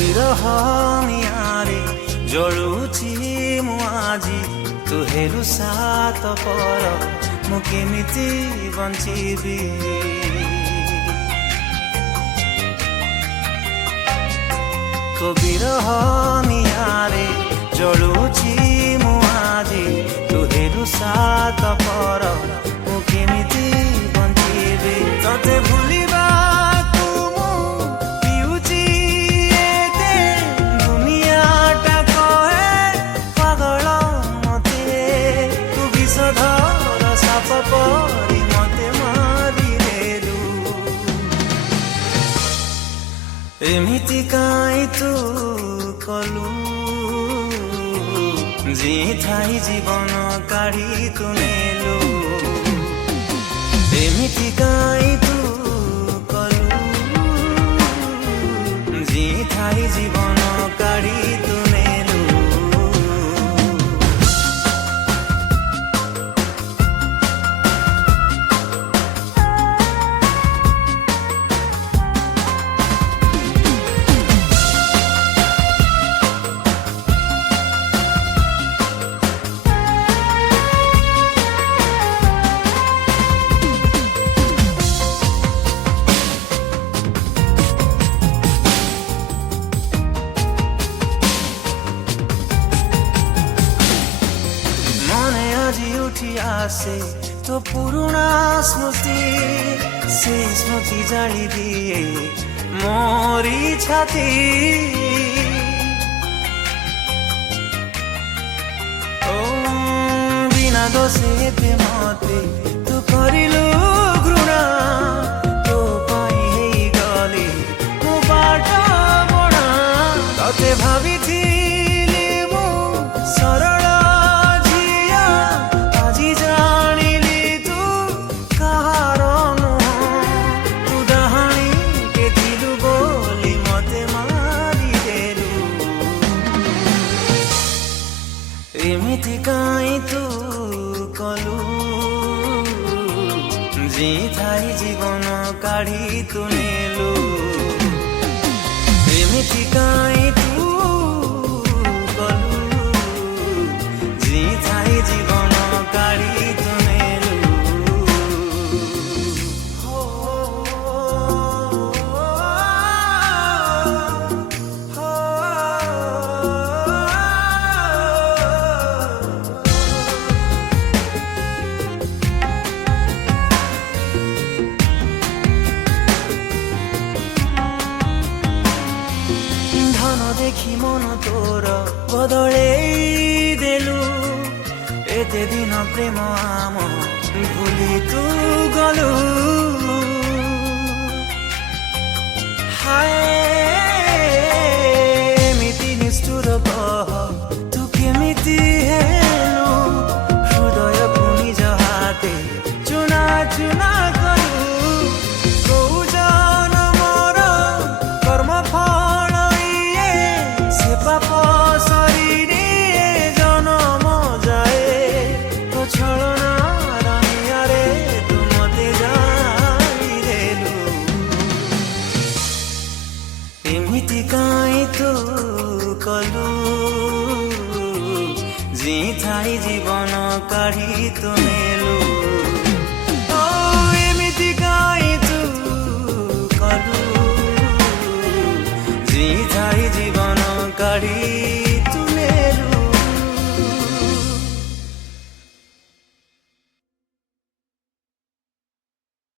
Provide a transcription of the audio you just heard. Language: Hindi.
ବିରହ ନିଆଁରେ ଜଳୁଛି ମୁଁ ଆଜି ତୁ ହେଲୁ ସାତ ପର ମୁଁ କେମିତି ବଞ୍ଚିବି ତୋ ବିରହ ନିଆଁରେ ଜଳୁଛି ମୁଁ ଆଜି ତୁ ହେଲୁ ସାତ ପର ମୁଁ କେମିତି ବଞ୍ଚିବି ତତେ ଭୁଲିବା एमिति काई तू कलु जी थाई जीवन काढ़ी तू नेलु एमिति काई तू कलु जी थाई जीवन काढ़ी तू नेलु आसे तो पुरुଣା स्मृति से स्मृति जाली दिए मोरी छाती ओ बिना दोषे प्रेमते तू करिलु घृणा तो पाई हेई गली मो बाट बणा तते भाबिथिली मु सरल एमिति काई तू कलु जी थाई जीवन काढ़ी तू नेलु एमिति काई तू कलु जी थाई जीवन काढ़ी तू नेलु देखी मन तोर बदले देलु एते दिन प्रेम आम भूली तू गलु हाय एमिति निष्ठुर कह तू केमिति हेलु हृदय को निज हाते चुना चुना कलु कोउ जनमर कर्म पाप शरीरे जनम जाए तो छलना रनियारे तू मते जाई देलु एमिति काई तू कलु जी थाई जीवन काढ़ी तू नेलु ओ एमिति काई तू कलु जी थाई जीवन काढ़ी